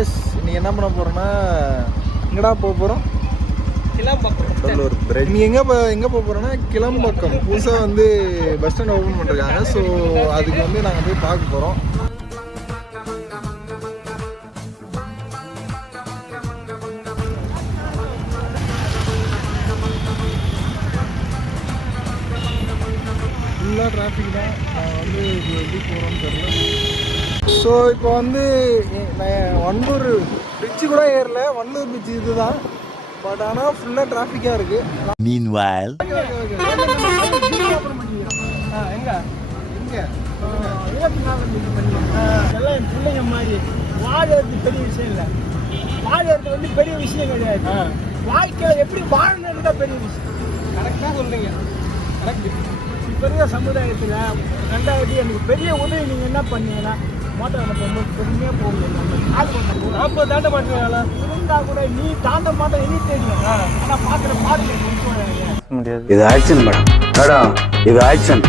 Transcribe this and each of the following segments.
S நீ என்ன பண்ண போகிறோன்னா எங்கடா போக போகிறோம்? கிளம்பக்கம். நீ எங்கே போக போகிறோன்னா கிளம்பக்கம். புதுசாக வந்து பஸ் ஸ்டாண்ட் ஓப்பன் பண்ணிருக்காங்க. ஸோ அதுக்கு வந்து நாங்கள் போய் பார்க்க போகிறோம். ஃபுல்லாக டிராஃபிக் தான். நான் வந்து இப்போ எப்படி போகிறோன்னு தெரியல. ஸோ இப்போ வந்து நான் வண்டூர் பிரிட்ஜு கூட ஏறல. வண்டூர் பிரிட்ஜ் இதுதான். பட் ஆனால் ஃபுல்லாக டிராஃபிக்காக இருக்குது. Meanwhile, எங்கே எல்லாம் என் பிள்ளைங்க மாதிரி வாழறது பெரிய விஷயம் இல்லை. வாழறது வந்து பெரிய விஷயம் கிடையாது. வாழ்க்கையில் எப்படி வாழணுன்னு தான் பெரிய விஷயம். கரெக்டாக சொல்றீங்க. கரெக்டு. பெரிய சமுதாயத்தில் ரெண்டாவது எனக்கு பெரிய உதவி நீங்கள் என்ன பண்ணீங்கன்னா மோட்டார் போகும்போது பொறுமையாக போகணும். நாற்பது தாண்ட மாட்டேங்கிறாங்களா இருந்தால் கூட நீ தாண்ட மாட்டேன் எனக்கு தெரியும். ஆனால் பார்க்குற பாருங்க முடியாது. இது ஆக்ஷன் மேடம். இது ஆக்ஷன்.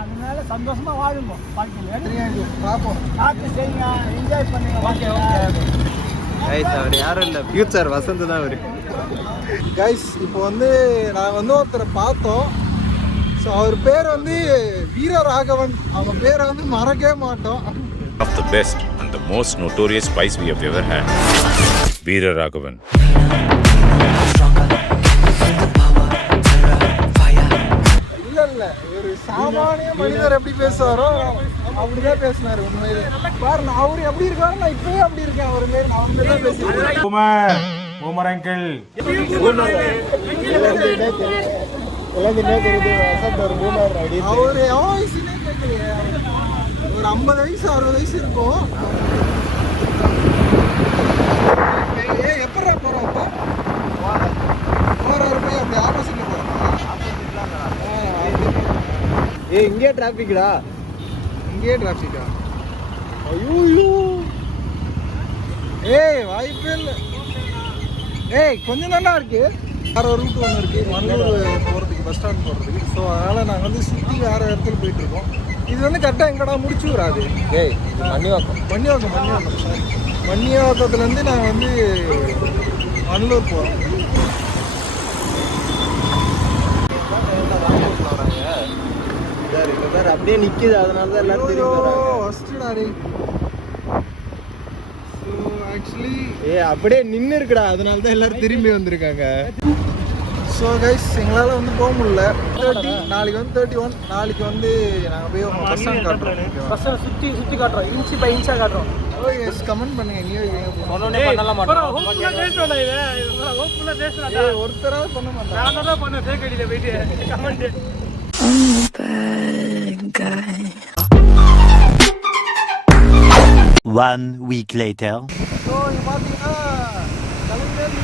அதனால சந்தோஷமா வாழுங்க. வாழ்க்கையில் பார்ப்போம். பார்த்து செய்யுங்க, என்ஜாய் பண்ணுங்க. ஓகே அவர் யாரும் இல்லை, ஃபியூச்சர் வசந்த் தான் அவர். கைஸ் இப்போ வந்து நாங்கள் வந்து ஒருத்தரை பார்த்தோம். ஸோ அவர் பேர் வந்து வீரராகவன். அவங்க பேரை வந்து மறக்கவே மாட்டோம். Of the best and the most notorious spies we have ever had, Veeraraghavan. இல்ல ஒரு சாமானிய மனிதர் எப்படி பேசுவாரோ அப்படிதான் பேசினாரு. உண்மையிலே பாருங்க அவரு எப்படி இருக்காரு, நான் இப்பவே அப்படி இருக்கேன். அவரு மாரி நான் வந்து தான் பேசுறேன். பூமர் அங்கிள் அவரு எவ்வளோ வயசுன்னே கேட்கலையே. ஒரு 50 வயசு 60 வயசு இருக்கும். எப்படா போறோம்? இப்போ போறாரு போய் அப்படி ஆப்போசிட்ல போறோம். இங்கே டிராஃபிக்டா. இங்கேயே டிராஃபிக்கா? ஐயோ வாய்ப்பே இல்லை. கொஞ்சம் நல்லா இருக்கு. வேற ஒரு ரூட் ஒன்று இருக்கு மண்ணூர் போகிறதுக்கு, பஸ் ஸ்டாண்ட் போகிறதுக்கு. ஸோ அதனால் நாங்கள் வந்து சுற்றி வேறு இடத்துல போயிட்டு இருக்கோம். இது வந்து கரெக்டாக எங்கடா முடிச்சு விடாது. மண்ணிவாக்கத்துலேருந்து நாங்கள் வந்து மண்ணூர் போகிறோம். அப்படியே நிக்குது, அதனால தான் எல்லாரும் அப்படியே நின்று இருக்குடா, அதனால தான் எல்லாரும் திரும்பி வந்திருக்காங்க. ஸோ கைஸ் எங்களால் வந்து போக முடியல. 30 நாளைக்கு வந்து 31. நாளைக்கு வந்து நாங்கள் போய் உங்கள் பஸ் ஸ்டாண்ட் காட்டுறோம். பஸ் சுற்றி காட்டுறோம். இன்ச்சு பை இன்ச்சாக காட்டுறோம். எஸ் கமெண்ட் பண்ணுங்க. எங்கேயோ ஒருத்தராவது பண்ண மாட்டாங்க. One week later. ஸோ இங்கே பார்த்தீங்கன்னா கலைஞர்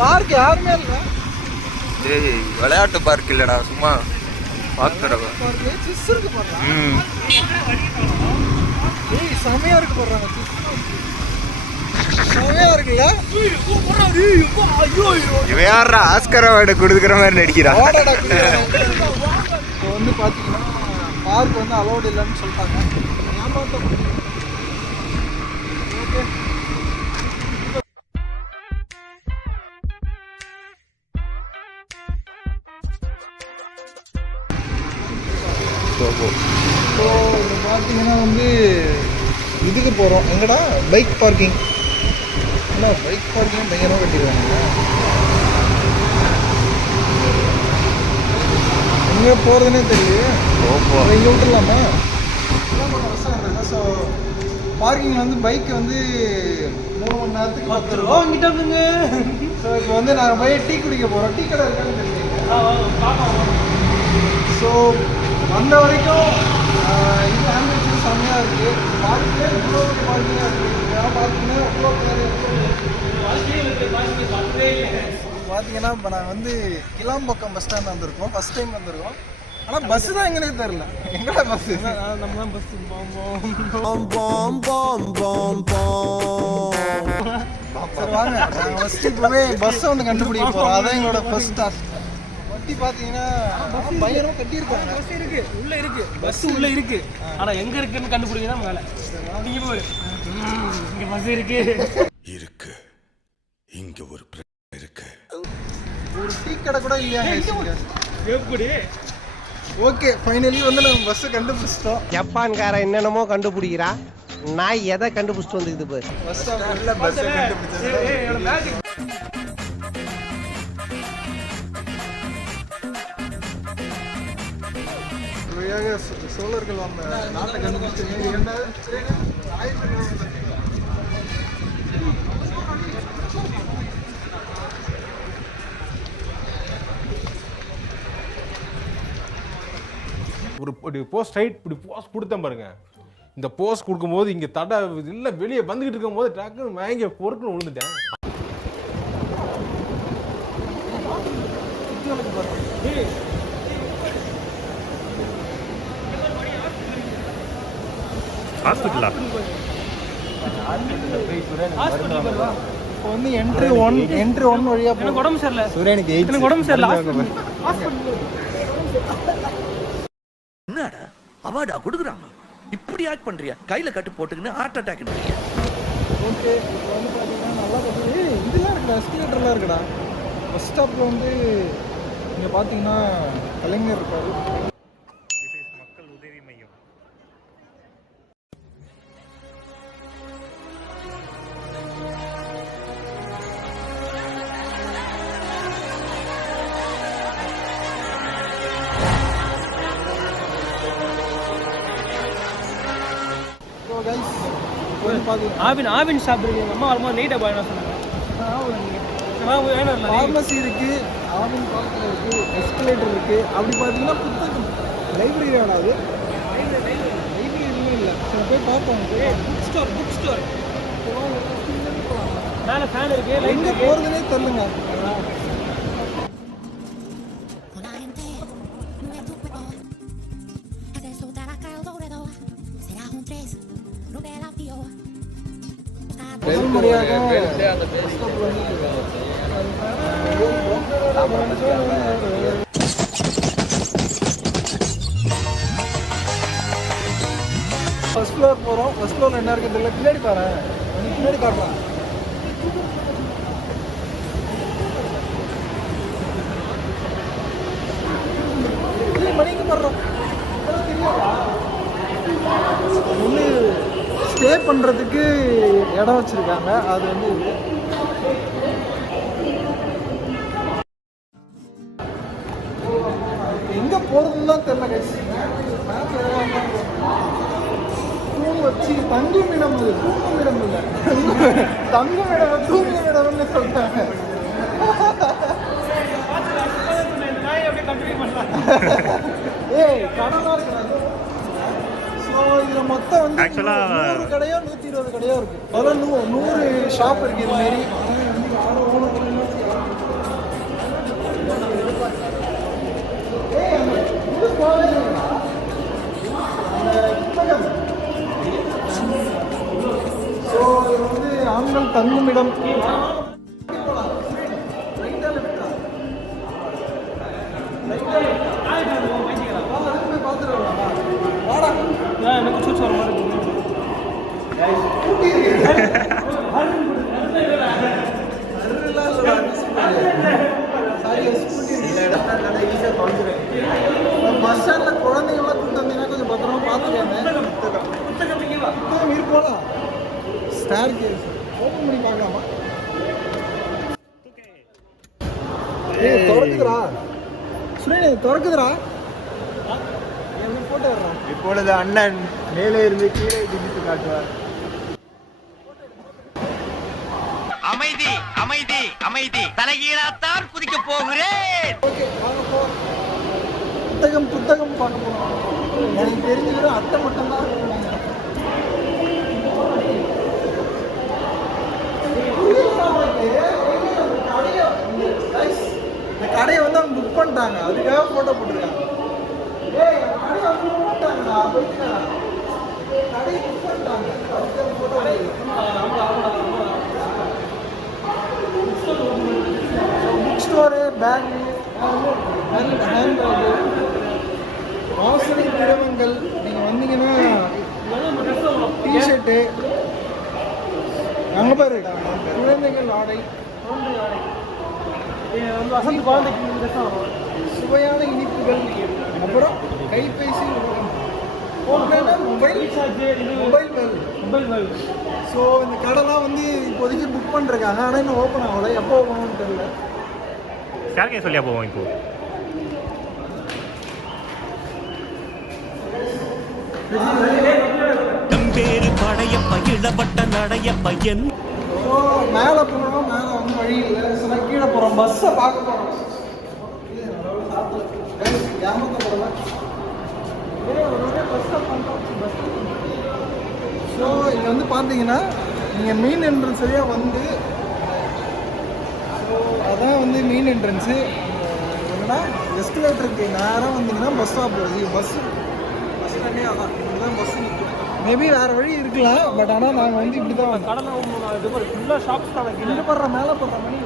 பார்க் யாருமே இல்லை. விளையாட்டு பார்க் இல்லடா, சும்மா பார்க்குறவ. சிஸ் இருக்கு போடுறாங்க. செமையா இருக்கு போடுறாங்க. செமையா இருக்குல்ல. இவன் யாரா ஆஸ்கர் அவார்டு கொடுக்குற மாதிரி நடிக்கிறான். இப்போ வந்து பார்த்தீங்கன்னா பார்க் வந்து அலோடு இல்லைன்னு சொல்லிட்டாங்க. ஓகே ஸோ இது பார்த்தீங்கன்னா வந்து இதுக்கு போகிறோம். எங்கடா பைக் பார்க்கிங். இல்லை பைக் பார்க்கிங் பயங்கரமாக கட்டிடுவாங்க. எங்கே போகிறதுனே தெரியல. இங்கே விட்டுடலாமா? ஸோ பார்க்கிங் வந்து பைக் வந்து 3 மணி நேரத்துக்கு 10 ரூபா வாங்கிட்டாங்க. ஸோ இப்போ வந்து நாங்கள் போய் டீ குடிக்க போகிறோம். டீ கடை இருக்கான்னு தெரியுங்க. ஸோ வந்த வரைக்கும் இது ஆம்பியன்ஸ் செம்மையாக இருக்குது. பார்க்கிங்கே இவ்வளோ பார்க்கிங்காக இருக்குது. ஏன்னா பார்த்தீங்கன்னா பார்த்தீங்கன்னா இப்போ நாங்கள் வந்து கிளாம்பாக்கம் பஸ் ஸ்டாண்ட் வந்திருக்கோம், ஃபர்ஸ்ட் டைம் வந்திருக்கோம். ஆனால் பஸ்ஸு தான் எங்கனே தெரில. எங்கடா பஸ்ஸு? நம்ம தான் பஸ் சரி வாங்க, நாங்கள் ஃபஸ்ட்டு இப்போவே பஸ்ஸை வந்து கண்டுபிடிக்க போகிறோம். அதான் எங்களோட ஃபர்ஸ்ட் டாஸ்க். வண்டி பார்த்தீங்கன்னா பயங்கரமாக கட்டியிருக்காங்க. பஸ் இருக்கு, உள்ள இருக்கு, பஸ் உள்ள இருக்கு. ஆனா எங்க இருக்குன்னு கண்டுபிடிக்க தான் மேல. நீங்க போய் இங்க பஸ் இருக்கு. இங்க ஒரு இருக்கு. ஒரு டீ கடை கூட இல்லையாங்க. எப்படி? ஓகே, ஃபைனலி வந்து நம்ம பஸ்ஸை கண்டுபிடிச்சிட்டோம். ஜப்பான்காரன் என்னென்னமோ கண்டுபிடிக்கிறா, நான் எதை கண்டுபிடிச்சிட்டு வந்துக்குது பாரு. பஸ் ஸ்டாப்ல பஸ்ஸை கண்டுபிடிச்சது. சோழர்கள் வந்த நாட்டை கண்டுபிடிச்சிருக்கேன். ஒரு போஸ்ட் ரைட் இப்படி போஸ்ட் கொடுத்தேன் பாருங்க. இந்த போஸ்ட் கொடுக்கும்போது இங்கே தடை இல்லை, வெளியே வந்துக்கிட்டு இருக்கும் போது டக்குன்னு மயங்க பொறுக்குன்னு விழுந்துட்டேன். ஹாஸ்பிட்டலா? இப்போ வந்து என்ட்ரி ஒன் வழியா எனக்கு உடம்பு சரியில்லை. சூரியனுக்கு எனக்கு உடம்பு சரியில்லை. என்னடா அவார்டா கொடுக்குறாங்க, இப்படி ஆக்ட் பண்றியா? கையில கட்டு போட்டுக்கின்னு ஹார்ட் அட்டாக். ஓகே, இப்போ வந்து பார்த்தீங்கன்னா நல்லா பார்த்தீங்கன்னா இதெல்லாம் இருக்குடா, எஸ்கலேட்டர்லாம் இருக்குடா. பஸ் ஸ்டாப்பில் வந்து இங்கே பார்த்தீங்கன்னா கலைஞர் இருப்பார். மக்கள் உதவி மையம். ஆவின் சாப்பிடுறீங்க. அம்மா வரும்போது நெய்டா பாய் சொன்னாங்க. ஃபார்மசி இருக்குது, ஆவின் காலத்தில் இருக்குது, எஸ்கலேட்டர் இருக்குது. அப்படி பார்த்தீங்கன்னா புத்தகம் லைப்ரரி ஆடாது, லைப்ரரியுமே இல்லை. சரி போய் பார்ப்போம். புக் ஸ்டோர் மேலே ஃபேன் இருக்கு. எங்கே போகிறதுனே தெரிலுங்க. முதல் முறையாக ஃபர்ஸ்ட் ஃப்ளோர் போகிறோம். ஃபர்ஸ்ட் ஃப்ளோரில் என்ன இருக்குது தெரியல. பின்னாடி பாரு, பின்னாடி காட்டுறான். மணிக்கு போடுறோம். ஒன்று ஸ்டே பண்ணுறதுக்கு இடம் வச்சுருக்காங்க. அது வந்து இது எங்கே போகிறதுன்னு தான் தெரியல கைஸ். தூங்க வச்சு தங்குமிடம், இது தூங்குமிடம் இல்லை, தங்குமிடம் தூங்குமிடம்னு சொல்லிட்டாங்க. ஏய் கடனாக இருக்கிறாங்க. ஸோ இதில் மொத்தம் வந்து 100 கடையோ 120 கடையோ இருக்குது. அதில் 100 ஷாப் இருக்குது. இதுமாரி ஸோ இது வந்து ஆண்கள் தங்குமிடம். எனக்கு சூச்சு வர மாதிரி பஸ் ஸ்டாண்டில் குழந்தைங்கள்லாம் கூட்டு வந்தீங்கன்னா கொஞ்சம் பத்திரமா பார்த்துக்கோங்க. புத்தகம் இருப்போலாம். ஸ்டார் கேஸ் ஓப்பன் பண்ணி பார்க்கலாமா? ஏய் திறக்குதுடா சுரேனே, திறக்குதுடா. போட்டோ வர்றான். இப்பொழுது அண்ணன் மேலே இருந்து கீழே குதித்து காட்டுவார். அமைதி அமைதி அமைதி, தலைகீழாத்தான் குதிக்க போகிறேன். ஓகே வாங்க போ. புத்தகம் பார்க்க போகிறோம். எனக்கு தெரிஞ்சு வெறும் அட்டை மட்டும்தான். போட்டாங்க, அதுக்காக போட்டோ போட்டிருக்காங்க. ஏய் கடை வந்து போட்டாங்கடா, போயிட்டாங்க கடை போட்டாங்க, அதுக்காக photo book store, bag, hand bag, வாசனை திரவங்கள். நீங்கள் வந்தீங்கன்னா டிஷர்ட்டு, அங்கே பாரு குழந்தைகள் ஆடை, வசந்த் குழந்தைக்கு சுவையான இனிப்புகள், அப்புறம் கைபேசி, மொபைல். ஸோ இந்த கடைலாம் வந்து இப்போதைக்கு புக் பண்ணிருக்காங்க, ஆனால் இன்னும் ஓப்பன் ஆகலை. எப்போ ஓப்பன் ஆகும்னு தெரியல. யாருக்கே சொல்லியா போவோம் இப்போ? படையப்ப இளப்பட்ட நடைய பையன். ஸோ மேலே போனோம், மேலே வந்து வழி இல்லை. ஸோ நான் கீழே போகிறோம், பஸ்ஸை பார்க்க போகிறோம். ஸோ இங்கே வந்து பார்த்தீங்கன்னா நீங்கள் மெயின் என்ட்ரன்ஸ் வழியாக வந்து, ஸோ அதான் வந்து மெயின் என்ட்ரன்ஸு. என்னன்னா எஸ்கலேட்டருக்கு நேராக வந்தீங்கன்னா பஸ் ஸ்டாப் வருது. பஸ் ஸ்டாண்டே அதான், இப்படி தான் பஸ் நிற்கும். மேபி வேறு வழி இருக்கலாம், பட் ஆனால் நாங்கள் வந்து இப்படி தான் வந்தோம். கடலை இது மாதிரி ஃபுல்லாக ஷாப்ஸ் தான் இங்கே போடுற மேலே போடுற மணி.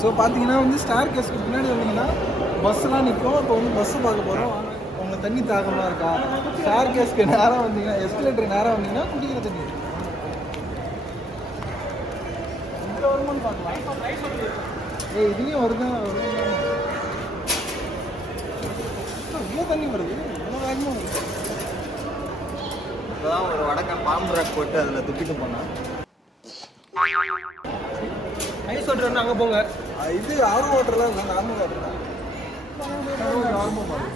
ஸோ பார்த்தீங்கன்னா வந்து ஸ்டார் கேஸ்க்கு பின்னாடி வந்தீங்கன்னா பஸ்ஸெலாம் நிற்கும். இப்போ வந்து பஸ்ஸை பார்க்க போகிறோம். உங்கள் தண்ணி தாகமாக இருக்கா? ஸ்டார் கேஸ்க்கு நேராக வந்தீங்கன்னா, எஸ்கலேட்டருக்கு நேராக வந்தீங்கன்னா குடிக்கிற தண்ணி இங்கே வருமானு பார்க்கலாம். ஏய் இதுலேயும் வருதான், இவ்வளோ தண்ணி வருது, இவ்வளோ வேகமாக வருது. இப்போதான் ஒரு வடக்கன் பாம்பு ராக் போட்டு அதில் துப்பிட்டு போனான். ஐஸ் வாட்டர் அங்கே போங்க. இது ஆர்வ வாட்டர்லாம் இல்லை, நார்மல் வாட்டர் தான். Normal water.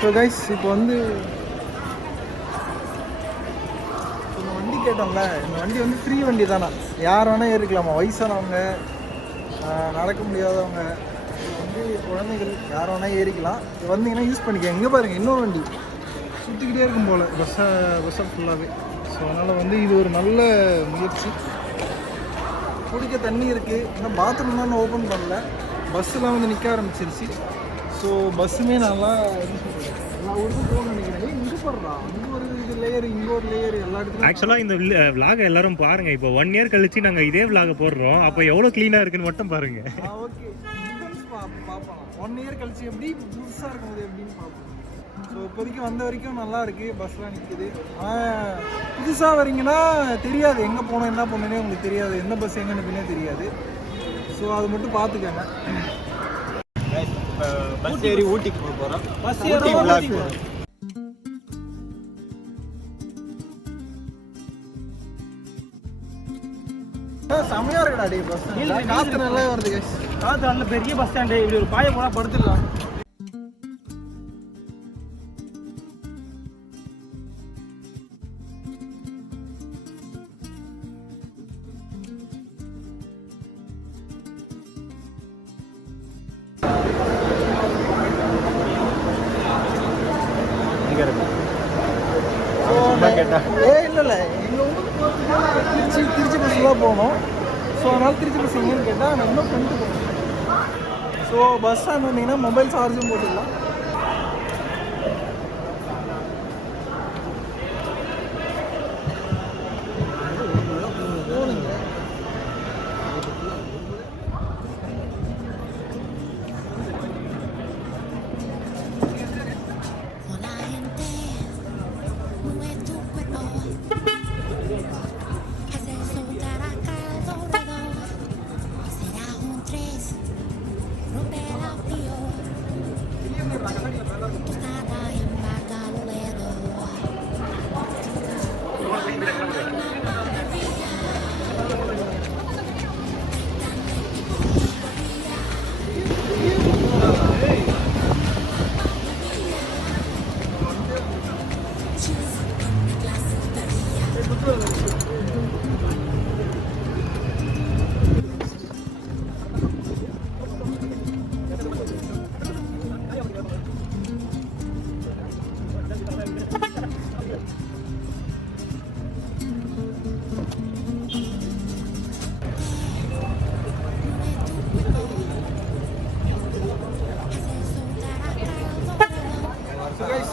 ஸோ கைஸ் இப்போ வந்து இந்த வண்டி கேட்டோம்ல, இந்த வண்டி வந்து ஃப்ரீ வண்டி தானே, யார் வேணால் ஏறிக்கலாமா. வயசானவங்க, நடக்க முடியாதவங்க, வந்து குழந்தைகள் யார் வேணால் ஏறிக்கலாம். வந்தீங்கன்னா யூஸ் பண்ணிக்க. எங்கே பாருங்கள் இன்னொரு வண்டி சுற்றிக்கிட்டே இருக்கும் போல் பஸ்ஸை ஃபுல்லாகவே. ஸோ அதனால் வந்து இது ஒரு நல்ல முயற்சி. குடிக்க தண்ணி இருக்குது, இன்னும் பாத்ரூம் தான் ஓப்பன் பண்ணல. பஸ்ஸெலாம் வந்து நிற்க ஆரம்பிச்சிருச்சு. ஸோ பஸ்ஸுமே நல்லா எல்லா ஊருக்கும் போகணும்னு நினைக்கிறேன். இங்கே போடுறா, இங்கே ஒரு இது லேயர், இங்கே ஒரு லேயர், எல்லா இடத்துலையும். ஆக்சுவலாக இந்த விலாகை எல்லாரும் பாருங்க. இப்போ 1 இயர் கழிச்சு நாங்கள் இதே விலாக போடுறோம். அப்போ எவ்வளோ க்ளீனாக இருக்குன்னு மட்டும் பாருங்க. ஓகே, பார்ப்போம் 1 இயர் கழிச்சு எப்படி புதுசாக இருக்கும்போது எப்படின்னு பார்ப்போம். ஸோ இப்போதைக்கு வந்த வரைக்கும் நல்லா இருக்குது, பஸ்லாம் நிற்குது. புதுசாக வரீங்கன்னா தெரியாது எங்கே போனோம் என்ன பண்ணேனே உங்களுக்கு தெரியாது, எந்த பஸ் எங்கே நிற்குனே தெரியாது. ஸோ அது மட்டும் பார்த்துக்கங்க. பஸ் ஏறி ஊட்டிக்கு போக போகிறோம். பஸ் ஊட்டி vlog. செம்மையாக இருக்குடா டே பஸ். காற்று நல்லா வருது guys. காற்று நல்ல பெரிய பஸ் ஸ்டாண்டு. இப்படி ஒரு பாய போனால் படுத்துடலாம். இல்லை எங்கள் ஊருக்கு திருச்சி பஸ்ஸில் தான் போகணும். ஸோ அதனால் திருச்சி பஸ் எங்கேன்னு கேட்டால் நான் இன்னும் ஃப்ரெண்டு போகணும். ஸோ பஸ் ஸ்டாண்ட் வந்தீங்கன்னா மொபைல் சார்ஜும் போட்டுக்கலாம். Tostada y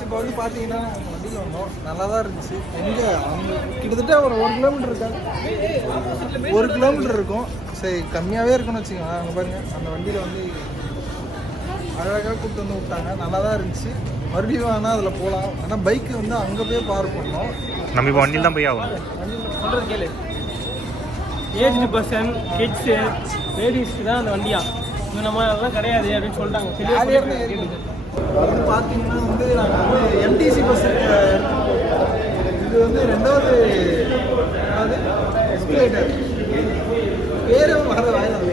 இப்போ வந்து பார்த்தீங்கன்னா வண்டியில் வந்தோம், நல்லா தான் இருந்துச்சு. எங்கே அவங்க கிட்டத்தட்ட ஒரு 1 கிலோமீட்டர் இருக்காங்க, 1 கிலோமீட்டர் இருக்கும். சரி கம்மியாகவே இருக்குன்னு வச்சுக்கோங்க. அங்கே பாருங்கள், அந்த வண்டியில் வந்து அழகாக கூப்பிட்டு வந்து விட்டாங்க, நல்லா தான் இருந்துச்சு. மறுபடியும் வேணால் அதில் போகலாம். ஆனால் பைக்கு வந்து அங்கே போய் பார்க் பண்ணோம். நம்ம இப்போ வண்டியில் தான் போய் ஆகணும். சொல்கிறது கேளு, ஏஜ்டு பர்சன், கிட்ஸு, லேடிஸ்க்கு தான் அந்த வண்டியா, இது நம்ம அதெல்லாம் கிடையாது அப்படின்னு சொல்லிட்டாங்க. ஜாலியாக இருந்து ஏறிட்டு வந்து பார்த்தீங்கன்னா வந்து நாங்கள் வந்து எம்டிசி பஸ் இது வந்து 2வது எஸ்கலேட்டர் பேரே வர வாயிலாக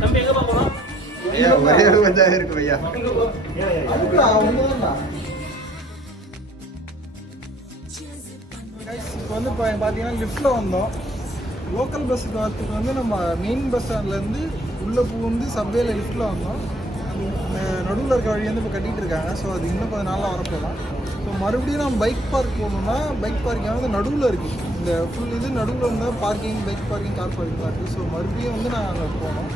தம்பி எங்கே பார்க்கணும்? இருக்கு ஐயா. அதுக்குடா ஒன்றுதான்டா. இப்போ வந்து இப்போ பார்த்தீங்கன்னா லிஃப்ட்டில் வந்தோம். லோக்கல் பஸ்ஸுக்கு வரத்துக்கு வந்து நம்ம மெயின் பஸ் ஸ்டாண்ட்லேருந்து உள்ளே பூந்து சப்வேல லிஃப்ட்டில் வந்தோம். நடுவில் இருக்க வழி வந்து இப்போ கட்டிகிட்டு இருக்காங்க. ஸோ அது இன்னும் கொஞ்சம் நாளாக வரப்போகலாம். ஸோ மறுபடியும் நம்ம பைக் பார்க் போகணுன்னா பைக் பார்க்கிங் வந்து நடுவில் இருக்குது. இந்த ஃபுல் இது நடுவில் இருந்தால் பார்க்கிங், பைக் பார்க்கிங், கார் பார்க்கிங்லாம் இருக்குது. ஸோ மறுபடியும் வந்து நாங்கள் அங்கே போனோம்.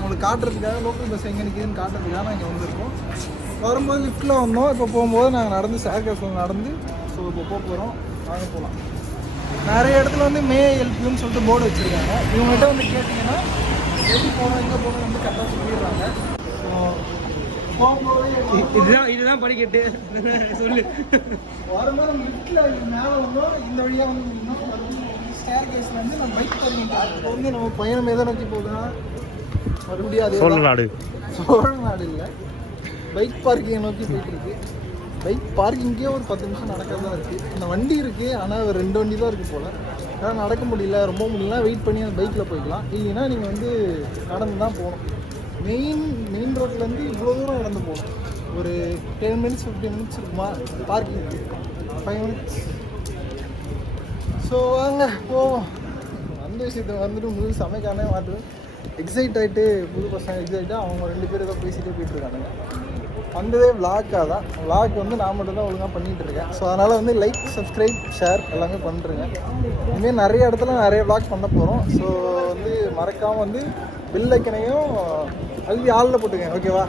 உங்களுக்கு காட்டுறதுக்காக, லோக்கல் பஸ் எங்கே நிற்கிதுன்னு காட்டுறதுக்காக நாங்கள் இங்கே வந்திருக்கோம். வரும்போது லிஃப்ட்டில் வந்தோம். இப்போ போகும்போது நாங்கள் நடந்து ஸ்டேர்கேஸில் நடந்து ஸோ இப்போ போக போகிறோம். வாங்க போகலாம். நிறைய இடத்துல வந்து மே ஹெல்ப்யூன்னு சொல்லிட்டு போர்டு வச்சுருக்காங்க. இவங்ககிட்ட வந்து கேட்டிங்கன்னா எப்படி போகணும், எங்கே போகணும் வந்து கரெக்டாக சொல்லிடுறாங்க. ஸோ இதுதான் படிக்கட்டு சொல்லு. வரும்போது நம்ம லிஃப்ட்டில் மேலே வந்தோம். இந்த வழியாக வந்து இன்னும் ஸ்டேர்கேஸில் வந்து நம்ம பைக் பார்க்கிங் இப்போ வந்து நம்ம பயணம் எதை நோக்கி போகுதுன்னா மறுபடியும் அதே சோழ நாடு இல்லை, பைக் பார்க்கிங்கை நோக்கி போயிட்டுருக்கு. பைக் பார்க்கிங்கே ஒரு 10 நிமிஷம் நடக்க தான் இருக்குது. அந்த வண்டி இருக்குது, ஆனால் 2 வண்டி தான் இருக்குது போல். ஏன்னா நடக்க முடியல, ரொம்ப முடியலனா வெயிட் பண்ணி அந்த பைக்கில் போய்க்கலாம். இல்லைன்னா நீங்கள் வந்து நடந்து தான் போகணும். மெயின் ரோட்லேருந்து இவ்வளோ தூரம் நடந்து போகணும். ஒரு 10 மினிட்ஸ் 15 மினிட்ஸ் இருக்குமா பார்க்கிங், 5 மினிட்ஸ். ஸோ வாங்க போவோம். அந்த விஷயத்தை வந்துட்டு முழு சமைக்கானே மாட்டுவேன். எக்ஸைட் ஆகிட்டு புது பசங்க எக்ஸைட் ஆகிட்டு அவங்க 2 பேர் ஏதோ பேசிகிட்டே போயிட்டுருக்கானுங்க. வந்ததே விளாக்காக தான். விளாக் வந்து நான் மட்டும் தான் ஒழுங்காக பண்ணிகிட்ருக்கேன். ஸோ அதனால் வந்து லைக், சப்ஸ்கிரைப், ஷேர் எல்லாமே பண்ணுறேங்க. இனிமேல் நிறைய இடத்துல நிறைய விளாக் பண்ண போகிறோம். ஸோ வந்து மறக்காமல் வந்து பெல் ஐக்கனையும் அழுதி ஆளில் போட்டுக்கங்க, ஓகேவா?